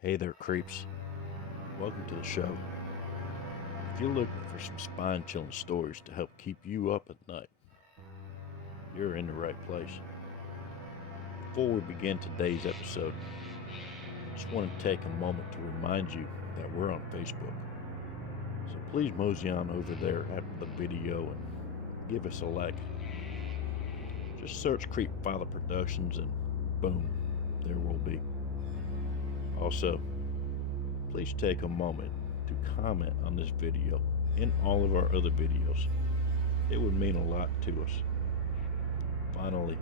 Hey there, creeps. Welcome to the show. If you're looking for some spine chilling stories to help keep you up at night, you're in the right place. Before we begin today's episode, I just want to take a moment to remind you that we're on Facebook. So please mosey on over there after the video and give us a like. Just search Creep Father Productions and boom, there we'll be. Also, please take a moment to comment on this video and all of our other videos. It would mean a lot to us. Finally,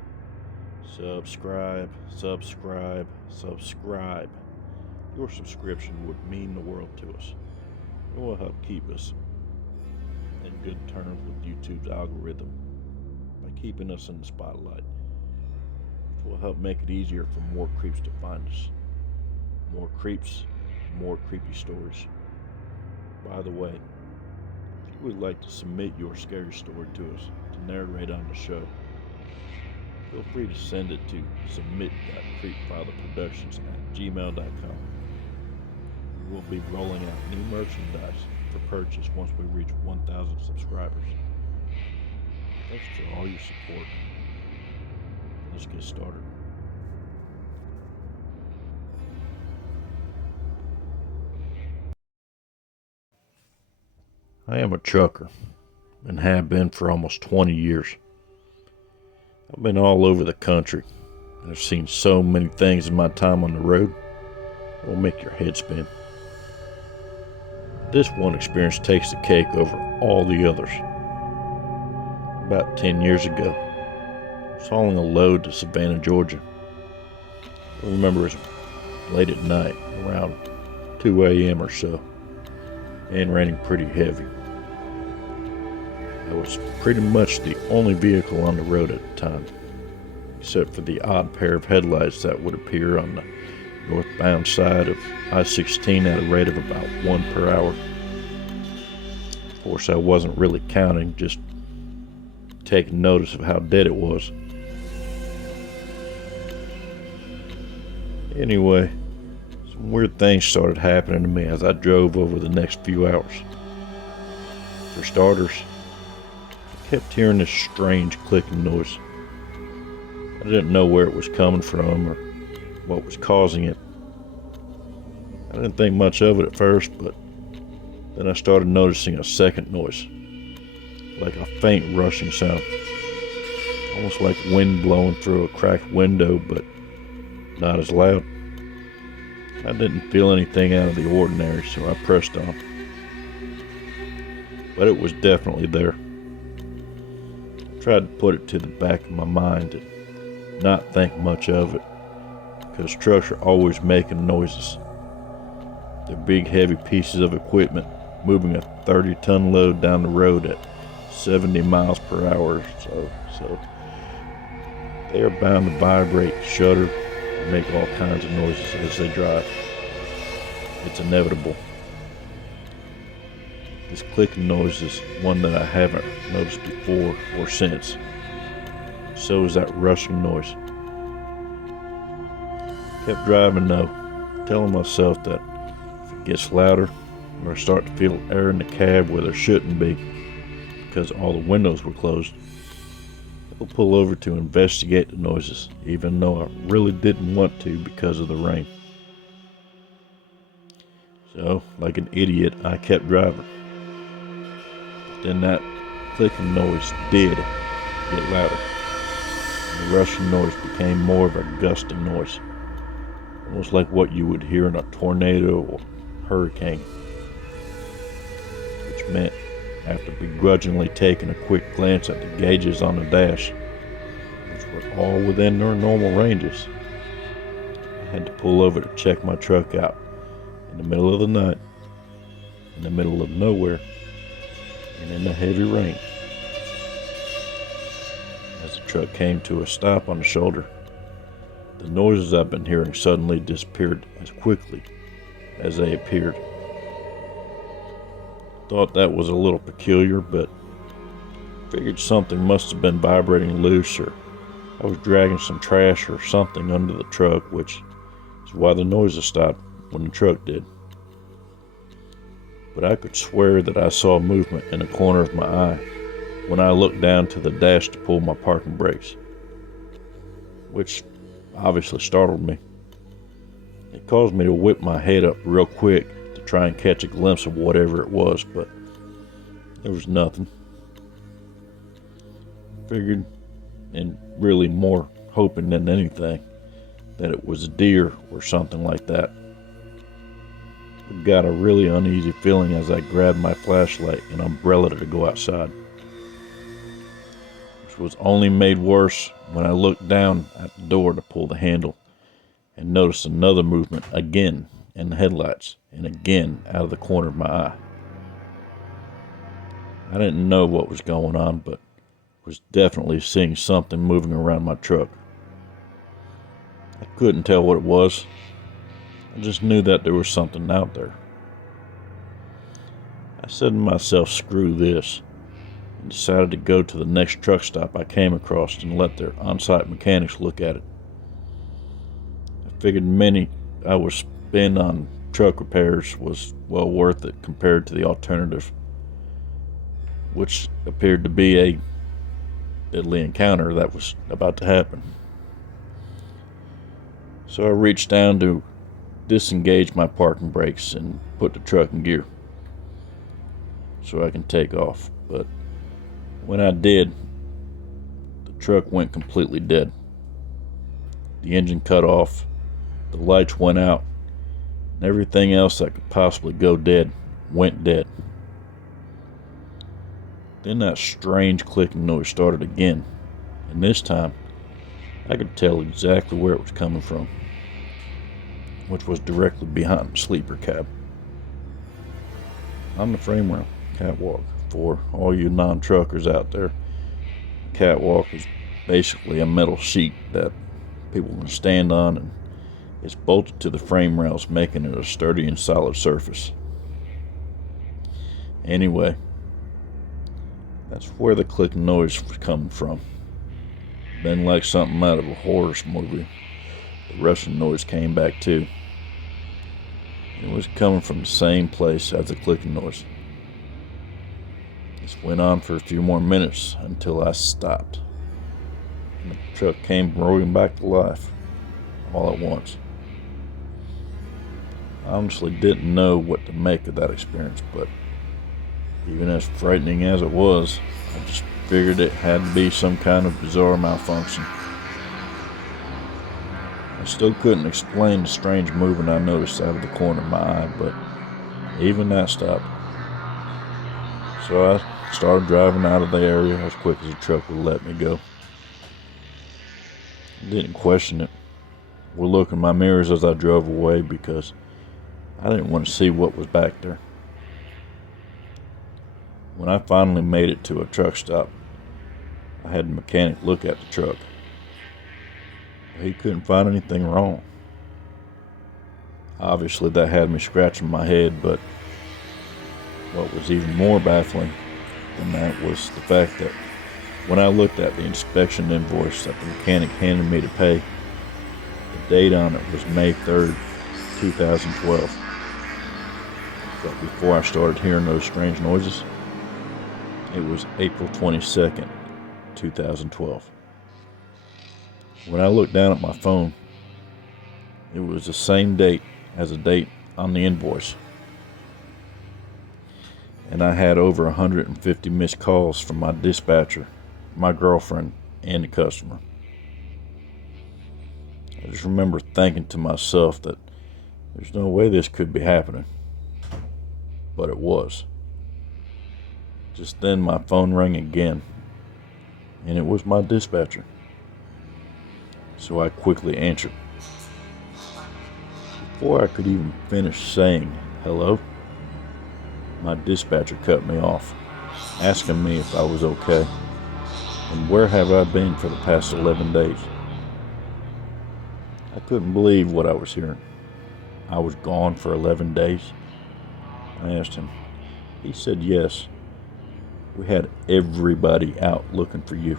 subscribe. Your subscription would mean the world to us. It will help keep us in good terms with YouTube's algorithm by keeping us in the spotlight, which will help make it easier for more creeps to find us. More creeps, more creepy stories. By the way, if you would like to submit your scary story to us to narrate on the show, feel free to send it to submit.creepfatherproductions@gmail.com. We will be rolling out new merchandise for purchase once we reach 1,000 subscribers. Thanks for all your support. Let's get started. I am a trucker and have been for almost 20 years. I've been all over the country and I've seen so many things in my time on the road it will make your head spin. This one experience takes the cake over all the others. About 10 years ago, I was hauling a load to Savannah, Georgia. I remember it was late at night, around 2 a.m. or so, and raining pretty heavy. I was pretty much the only vehicle on the road at the time, except for the odd pair of headlights that would appear on the northbound side of I-16 at a rate of about 1 per hour. Of course, I wasn't really counting, just taking notice of how dead it was. Anyway, some weird things started happening to me as I drove over the next few hours. For starters, I kept hearing this strange clicking noise. I didn't know where it was coming from or what was causing it. I didn't think much of it at first, but then I started noticing a second noise, like a faint rushing sound, almost like wind blowing through a cracked window, but not as loud. I didn't feel anything out of the ordinary, so I pressed on. But it was definitely there. I tried to put it to the back of my mind and not think much of it, because trucks are always making noises. They're big heavy pieces of equipment moving a 30-ton load down the road at 70 miles per hour, so they are bound to vibrate, shudder, and make all kinds of noises as they drive. It's inevitable. This clicking noise is one that I haven't noticed before or since. So is that rushing noise. Kept driving though, telling myself that if it gets louder or I start to feel air in the cab where there shouldn't be because all the windows were closed, I'll pull over to investigate the noises, even though I really didn't want to because of the rain. So, like an idiot, I kept driving. Then that clicking noise did get louder. And the rushing noise became more of a gusting noise, almost like what you would hear in a tornado or hurricane. Which meant, after begrudgingly taking a quick glance at the gauges on the dash, which were all within their normal ranges, I had to pull over to check my truck out in the middle of the night, in the middle of nowhere, and in the heavy rain. As the truck came to a stop on the shoulder, the noises I've been hearing suddenly disappeared as quickly as they appeared. Thought that was a little peculiar, but figured something must have been vibrating loose, or I was dragging some trash or something under the truck, which is why the noises stopped when the truck did. But I could swear that I saw movement in the corner of my eye when I looked down to the dash to pull my parking brakes, which obviously startled me. It caused me to whip my head up real quick to try and catch a glimpse of whatever it was, but there was nothing. Figured, and really more hoping than anything, that it was a deer or something like that. I got a really uneasy feeling as I grabbed my flashlight and umbrella to go outside, which was only made worse when I looked down at the door to pull the handle and noticed another movement again in the headlights and again out of the corner of my eye. I didn't know what was going on, but was definitely seeing something moving around my truck. I couldn't tell what it was. I just knew that there was something out there. I said to myself, screw this, and decided to go to the next truck stop I came across and let their on-site mechanics look at it. I figured money I was spend on truck repairs was well worth it compared to the alternative, which appeared to be a deadly encounter that was about to happen. So I reached down to disengage my parking brakes and put the truck in gear so I can take off. But when I did, the truck went completely dead. The engine cut off, the lights went out, and everything else that could possibly go dead went dead. Then that strange clicking noise started again, and this time I could tell exactly where it was coming from, which was directly behind the sleeper cab. On the frame rail catwalk, for all you non-truckers out there, catwalk is basically a metal sheet that people can stand on, and it's bolted to the frame rails, making it a sturdy and solid surface. Anyway, that's where the clicking noise was coming from. Been like something out of a horror movie. The rustling noise came back too. It was coming from the same place as the clicking noise. This went on for a few more minutes until I stopped, and the truck came roaring back to life all at once. I honestly didn't know what to make of that experience, but even as frightening as it was, I just figured it had to be some kind of bizarre malfunction. I still couldn't explain the strange movement I noticed out of the corner of my eye, but even that stopped. So I started driving out of the area as quick as the truck would let me go. I didn't question it or look in my mirrors as I drove away because I didn't want to see what was back there. When I finally made it to a truck stop, I had the mechanic look at the truck. He couldn't find anything wrong. Obviously, that had me scratching my head, but what was even more baffling than that was the fact that when I looked at the inspection invoice that the mechanic handed me to pay, the date on it was May 3rd, 2012. But before I started hearing those strange noises, it was April 22nd, 2012. When I looked down at my phone, it was the same date as the date on the invoice. And I had over 150 missed calls from my dispatcher, my girlfriend, and the customer. I just remember thinking to myself that there's no way this could be happening. But it was. Just then my phone rang again, and it was my dispatcher. So I quickly answered. Before I could even finish saying hello, my dispatcher cut me off, asking me if I was okay, and where have I been for the past 11 days. I couldn't believe what I was hearing. I was gone for 11 days. I asked him. He said yes. We had everybody out looking for you,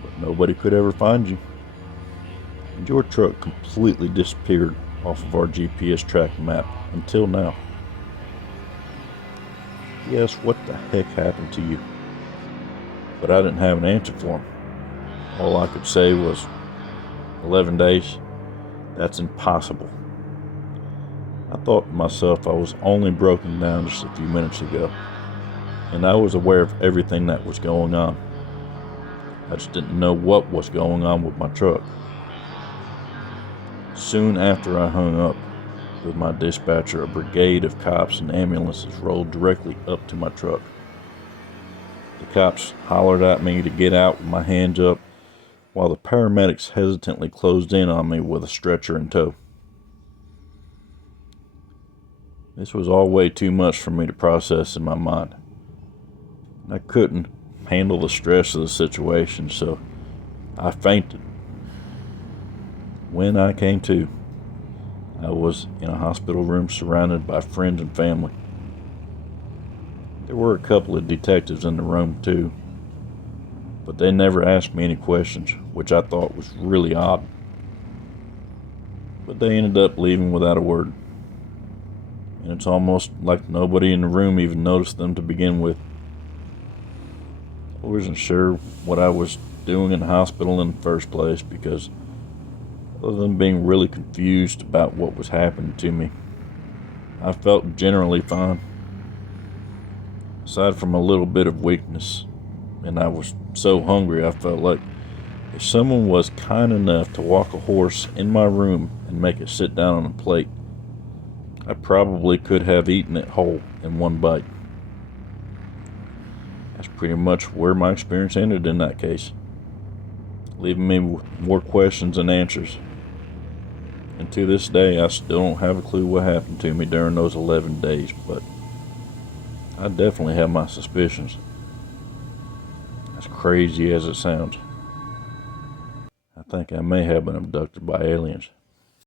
but nobody could ever find you. And your truck completely disappeared off of our GPS track map until now. He asked what the heck happened to you, but I didn't have an answer for him. All I could say was, 11 days? That's impossible. I thought to myself I was only broken down just a few minutes ago, and I was aware of everything that was going on. I just didn't know what was going on with my truck. Soon after I hung up with my dispatcher, a brigade of cops and ambulances rolled directly up to my truck. The cops hollered at me to get out with my hands up, while the paramedics hesitantly closed in on me with a stretcher in tow. This was all way too much for me to process in my mind. I couldn't handle the stress of the situation, so I fainted. When I came to, I was in a hospital room surrounded by friends and family. There were a couple of detectives in the room too, but they never asked me any questions, which I thought was really odd. But they ended up leaving without a word, and it's almost like nobody in the room even noticed them to begin with. I wasn't sure what I was doing in the hospital in the first place, because other than being really confused about what was happening to me, I felt generally fine. Aside from a little bit of weakness, and I was so hungry I felt like if someone was kind enough to walk a horse in my room and make it sit down on a plate, I probably could have eaten it whole in one bite. That's pretty much where my experience ended in that case, leaving me with more questions than answers. And to this day, I still don't have a clue what happened to me during those 11 days, but I definitely have my suspicions. As crazy as it sounds, I think I may have been abducted by aliens.